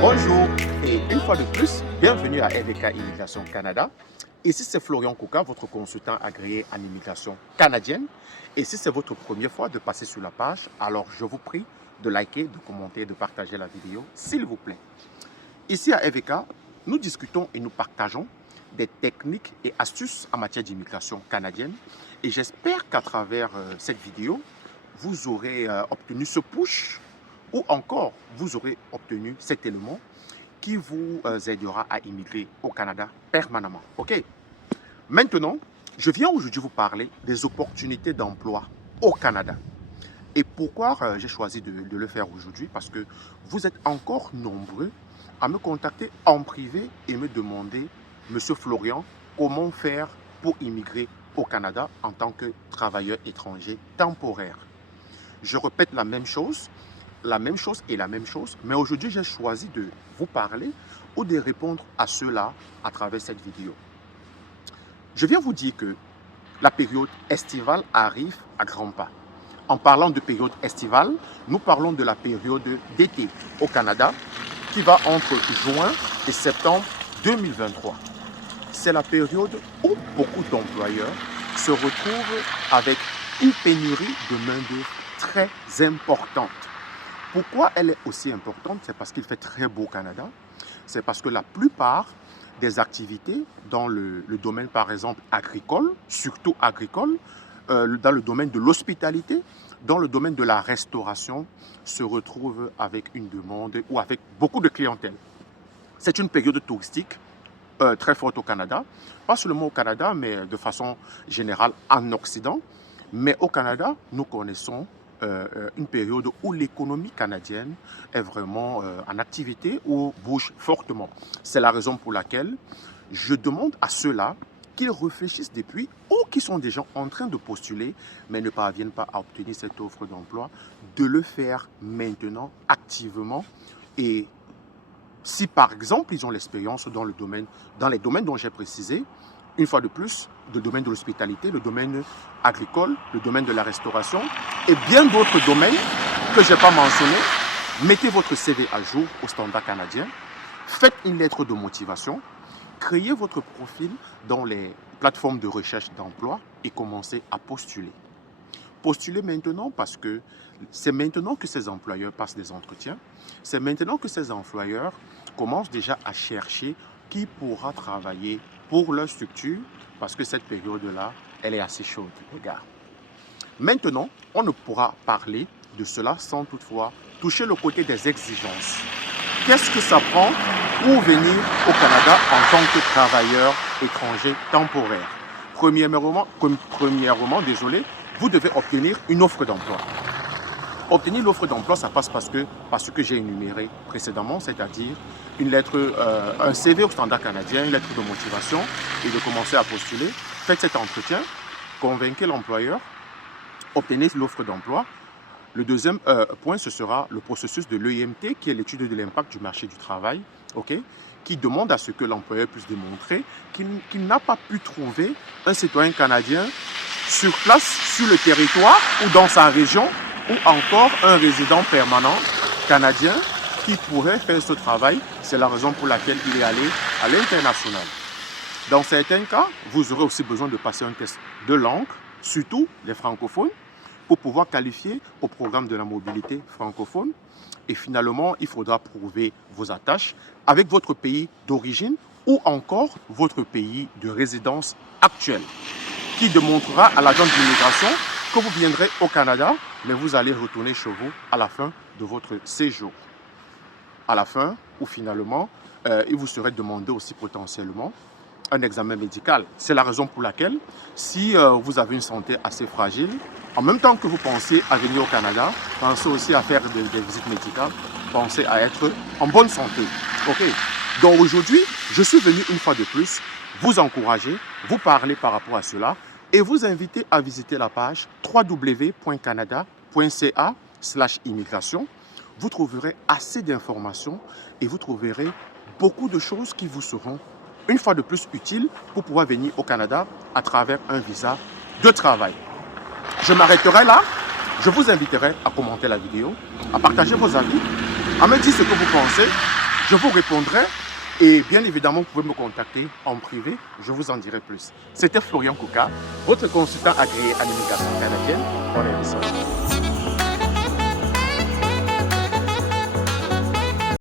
Bonjour et une fois de plus, bienvenue à RDK Immigration Canada. Ici c'est Florian Kouka, votre consultant agréé en immigration canadienne. Et si c'est votre première fois de passer sur la page, alors je vous prie de liker, de commenter, de partager la vidéo, s'il vous plaît. Ici à RDK, nous discutons et nous partageons des techniques et astuces en matière d'immigration canadienne. Et j'espère qu'à travers cette vidéo, vous aurez obtenu ce push ou encore vous aurez obtenu cet élément qui vous aidera à immigrer au Canada permanemment. Ok. Maintenant, je viens aujourd'hui vous parler des opportunités d'emploi au Canada. Et pourquoi j'ai choisi de le faire aujourd'hui? Parce que vous êtes encore nombreux à me contacter en privé et me demander, Monsieur Florian, comment faire pour immigrer au Canada en tant que travailleur étranger temporaire. Je répète la même chose et la même chose, mais aujourd'hui j'ai choisi de vous parler ou de répondre à cela à travers cette vidéo. Je viens vous dire que la période estivale arrive à grands pas. En parlant de période estivale, nous parlons de la période d'été au Canada qui va entre juin et septembre 2023. C'est la période où beaucoup d'employeurs se retrouvent avec une pénurie de main-d'œuvre très importante. Pourquoi elle est aussi importante? C'est parce qu'il fait très beau au Canada. C'est parce que la plupart des activités dans le domaine, par exemple, agricole, surtout agricole, dans le domaine de l'hospitalité, dans le domaine de la restauration, se retrouvent avec une demande ou avec beaucoup de clientèle. C'est une période touristique très forte au Canada, pas seulement au Canada, mais de façon générale en Occident. Mais au Canada, nous connaissons une période où l'économie canadienne est vraiment en activité ou bouge fortement. C'est la raison pour laquelle je demande à ceux-là qu'ils réfléchissent depuis ou qui sont déjà en train de postuler mais ne parviennent pas à obtenir cette offre d'emploi, de le faire maintenant, activement. Et si par exemple ils ont l'expérience dans les domaines dont j'ai précisé, une fois de plus, le domaine de l'hospitalité, le domaine agricole, le domaine de la restauration et bien d'autres domaines que je n'ai pas mentionnés, mettez votre CV à jour au standard canadien, faites une lettre de motivation, créez votre profil dans les plateformes de recherche d'emploi et commencez à postuler. Postulez maintenant parce que c'est maintenant que ces employeurs passent des entretiens, c'est maintenant que ces employeurs commencent déjà à chercher qui pourra travailler pour leur structure, parce que cette période-là, elle est assez chaude, les gars. Maintenant, on ne pourra parler de cela sans toutefois toucher le côté des exigences. Qu'est-ce que ça prend pour venir au Canada en tant que travailleur étranger temporaire? Premièrement, vous devez obtenir une offre d'emploi. Obtenir l'offre d'emploi, ça passe parce que j'ai énuméré précédemment, c'est-à-dire une lettre, un CV au standard canadien, une lettre de motivation et de commencer à postuler. Faites cet entretien, convainquez l'employeur, obtenez l'offre d'emploi. Le deuxième point, ce sera le processus de l'EMT, qui est l'étude de l'impact du marché du travail, qui demande à ce que l'employeur puisse démontrer qu'il n'a pas pu trouver un citoyen canadien sur place, sur le territoire ou dans sa région, ou encore un résident permanent canadien qui pourrait faire ce travail. C'est la raison pour laquelle il est allé à l'international. Dans certains cas, vous aurez aussi besoin de passer un test de langue, surtout les francophones, pour pouvoir qualifier au programme de la mobilité francophone. Et finalement, il faudra prouver vos attaches avec votre pays d'origine ou encore votre pays de résidence actuel, qui démontrera à l'agent d'immigration que vous viendrez au Canada, mais vous allez retourner chez vous à la fin de votre séjour. À la fin, ou finalement, il vous serait demandé aussi potentiellement un examen médical. C'est la raison pour laquelle, si vous avez une santé assez fragile, en même temps que vous pensez à venir au Canada, pensez aussi à faire des visites médicales, pensez à être en bonne santé. Ok. Donc aujourd'hui, je suis venu une fois de plus vous encourager, vous parler par rapport à cela et vous inviter à visiter la page www.canada.ca/immigration. Vous trouverez assez d'informations et vous trouverez beaucoup de choses qui vous seront une fois de plus utiles pour pouvoir venir au Canada à travers un visa de travail. Je m'arrêterai là. Je vous inviterai à commenter la vidéo, à partager vos avis, à me dire ce que vous pensez Je vous répondrai et bien évidemment, vous pouvez me contacter en privé, je vous en dirai plus. C'était Florian Kouka, votre consultant agréé en immigration canadienne. On est ensemble.